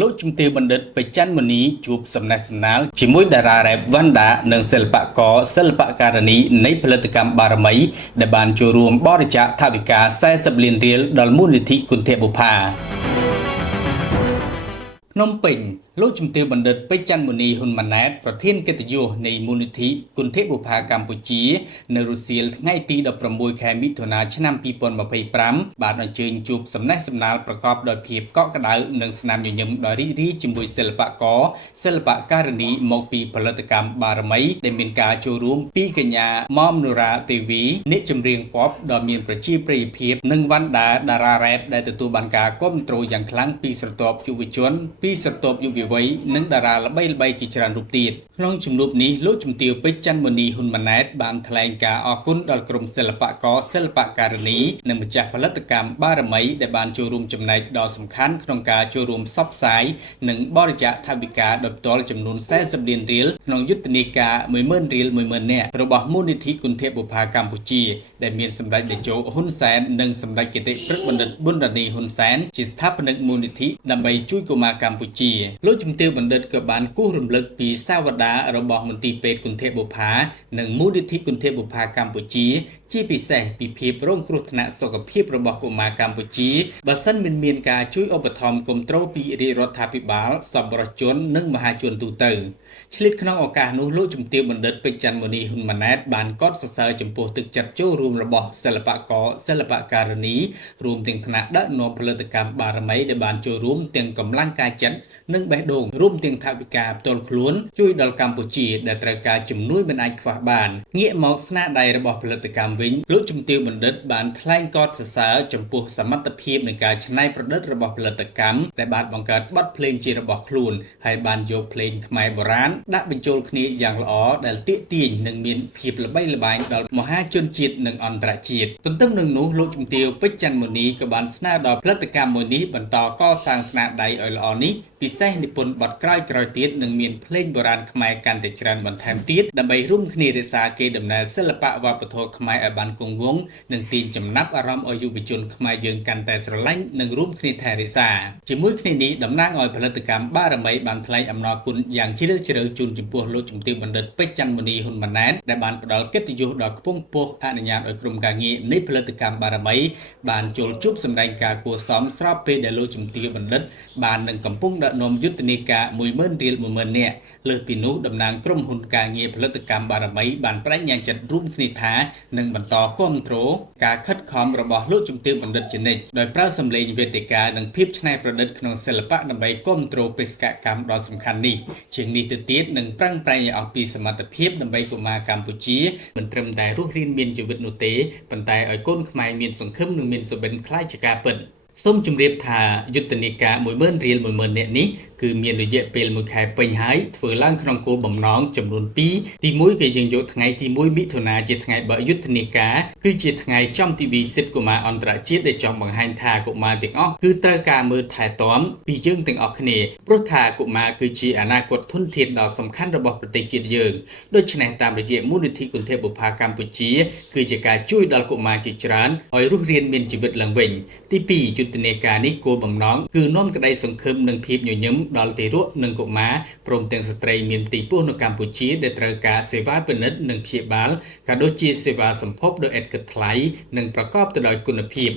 លោកជំទាវបណ្ឌិតបច្ចិនមុនីជួបសំណេះសំណាលជាមួយតារារ៉េបវណ្ណដានិងសិល្បករសិល្បការិនីនៃផលិតកម្មបារមីដែលបានចូលរួមបរិច្ចាគថវិកា40លានរៀលដល់មូលនិធិគន្ធបុប្ផាភ្នំពេញលោកជំទាវបណ្ឌិតបច្ចិនមុនីហ៊ុនម៉ាណែតប្រធានកិត្តិយសនៃមូលនិធិគន្ធបុប្ផាកម្ពុជានៅរុស្ស៊ីថ្ងៃទី16ខែមិថុនាឆ្នាំ2025បានអញ្ជើញជួបសំណេះសំណាលប្រកបដោយភាពកក់ក្ដៅនិងស្នាមញញឹមដ៏រីករាយជាមួយសិល្បករសិល្បការិនីមកពីផលិតកម្មបារមីដែលមានការចូលរួមពីកញ្ញាម៉មនូរ៉ាទេវីអ្នកចម្រៀងប៉ុបដ៏មានប្រជាប្រិយភាពនិងវណ្ណដាតារារ៉េបដែលទទួលបានការគាំទ្រយ៉ាងខ្លាំងពីស្រទាប់យុវជនពីស្រទាប់យុវវ័យនិងតារាល្បីៗជាច្រើនរូបទៀតក្នុងជំនួបនេះលោកជំទាវបច្ចិនមុនីហ៊ុនម៉ាណែតបានថ្លែងការអរគុណដល់ក្រុមសិល្បករសិល្បការិនីនិងម្ចាស់ផលិតកម្មបារមីដែលបានចូលរួមចំណែកដ៏សំខាន់ក្នុងការចូលរួមផ្សព្វផ្សាយនិងបរិច្ចាគថវិកាដោយផ្ទាល់ចំនួន40លានរៀលក្នុងយុទ្ធនាការ10000រៀល10000នាក់របស់មូលនិធិគន្ធបុប្ផាកម្ពុជាដែលមានសម្ដេចតេជោហ៊ុនសែននិងសម្ដេចគតិព្រឹទ្ធបណ្ឌិតប៊ុនរ៉ានីហ៊ុនសែនជាស្ថាបនិកមូលនិធិដើម្បីជួយកុមារកម្ពុជាលោកជំទាវបណ្ឌិតក៏បានគូសរំលឹកពីសាវតារបស់មន្ទីរពេទ្យគន្ធបុប្ផានិងមូលនិធិគន្ធបុប្ផាកម្ពុជាជាពិសេសពីភាពរងគ្រោះថ្នាក់សុខភាពរបស់កុមារកម្ពុជាបើសិនមានការជួយឧបត្ថម្ភគាំទ្រពីរាជរដ្ឋាភិបាលសប្បុរសជននិងមហាជនទូទៅឆ្លៀតក្នុងឱកាសនោះលោកជំទាវបណ្ឌិតបច្ចិនមុនីហ៊ុនម៉ាណែតបានកោតសរសើរចំពោះទឹកចិត្តចូលរួមរបស់សិល្បករសិល្បការិនីរួមទាំងថ្នាក់ដឹកនាំផលិតកម្មបារមីដែលបានចូលរួមទាំងកម្លាំងកាយចិត្តនិងបេះដូងរួមទាំងថវិកាផ្ទាល់ខ្លួនជួយដល់កម្ពុជាដែលត្រូវការជំនួយមិនអាចខ្វះបានងាកមកស្នាដៃរបស់ផលិតកម្មវិញលោកជំទាវបណ្ឌិតបានថ្លែងកោតសរសើរចំពោះសមត្ថភាពនៃការច្នៃប្រឌិតរបស់ផលិតកម្មដែលបានបង្កើតបទភ្លេងជារបស់ខ្លួនហើយបានយកភ្លេងខ្មែរបុរាណដាក់បញ្ចូលគ្នាយ៉ាងល្អដែលទាក់ទាញនិងមានភាពល្បីល្បាញដល់មហាជនជាតិនិងអន្តរជាតិទន្ទឹមនឹងនោះលោកជំទាវបច្ចិនមុនីក៏បានស្នើដល់ផលិតកម្មមួយនេះបន្តកសាងស្នាដៃឲ្យល្អនេះពិសេសនិពន្ធបទក្រោយៗទៀតនឹងមានភ្លេងបុរាណខ្មែរកាន់តែច្រើនបន្ថែមទៀតដើម្បីរួមគ្នារក្សាកេរដំណែលសិល្បៈវប្បធម៌ខ្មែរឲ្យបានគង់វង្សនិងទាញចំណាប់អារម្មណ៍ឲ្យយុវជនខ្មែរយើងកាន់តែស្រឡាញ់និងរួមគ្នាថែរក្សាជាមួយគ្នានេះតំណាងឲ្យផលិតកម្មបារមីបានថ្លែងអំណរគុណយ៉ាងជ្រាលជ្រៅជូនចំពោះលោកជំទាវបណ្ឌិតបច្ចិនមុនីហ៊ុនម៉ាណែតដែលបានផ្ដល់កិត្តិយសដ៏ខ្ពង់ខ្ពស់អនុញ្ញាតឲ្យក្រុមការងារនៃផលិតកម្មបារមីបានចូលជួបសម្ដែងការគួរសមស្របពេលដែលលោកជំទាវបណ្ឌិតបាននឹងកំពុងដឹកនាំយុទ្ធនាការ10000រៀល10000នាក់លើសពីនោះតំណាងក្រុមហ៊ុនការងារផលិតកម្មបារមីបានបដិញ្ញាចិត្តរួមគ្នាថានឹងបន្តគាំទ្រការខិតខំរបស់លោកជំទាវបណ្ឌិតជានិច្ចដោយប្រើសម្លេងវេទិកានិងភាពច្នៃប្រឌិតក្នុងសិល្បៈដើម្បីគាំទ្របេសកកម្មដ៏សំខាន់នេះជាងនេះទៅទៀតនឹងប្រឹងប្រែងឲ្យអស់ពីសមត្ថភាពដើម្បីកុមារកម្ពុជាមិនត្រឹមតែរស់រានមានជីវិតនោះទេប៉ុន្តែឲ្យកូនខ្មែរមានសង្ឃឹមនិងមានសុបិនខ្លាយជាការពិតសូមជម្រាបថាយុទ្ធនាការ10000រៀល10000នាក់នេះគឺមានរយៈពេល1ខែពេញហើយធ្វើឡើងក្នុងគោលបំណងចំនួន2ទី1គឺយើងយកថ្ងៃទី1មិថុនាជាថ្ងៃបើកយុទ្ធនាការគឺជាថ្ងៃចំទិវាសិទ្ធិកុមារអន្តរជាតិដែលចង់បង្ហាញថាកុមារទាំងអស់គឺត្រូវការមើលថែទាំពីយើងទាំងអស់គ្នាព្រោះថាកុមារគឺជាអនាគតធនធានដ៏សំខាន់របស់ប្រទេសជាតិយើងដូច្នេះតាមរយៈមូលនិធិគន្ធបុប្ផាកម្ពុជាគឺជាការជួយដល់កុមារជាច្រើនឲ្យរស់រានមានជីវិតឡើងវិញទី2យុទ្ធនាការនេះគោលបំណងគឺនាំក្តីសង្ឃឹមនិងភាពញញឹមដល់ទារកនិងកុមារព្រមទាំងស្ត្រីមានផ្ទៃពោះនៅកម្ពុជាដែលត្រូវការសេវាពិនិត្យនិងព្យាបាលក៏ដូចជាសេវាសម្ភពដោយឥតគិតថ្លៃនិងប្រកបទៅដោយគុណភាព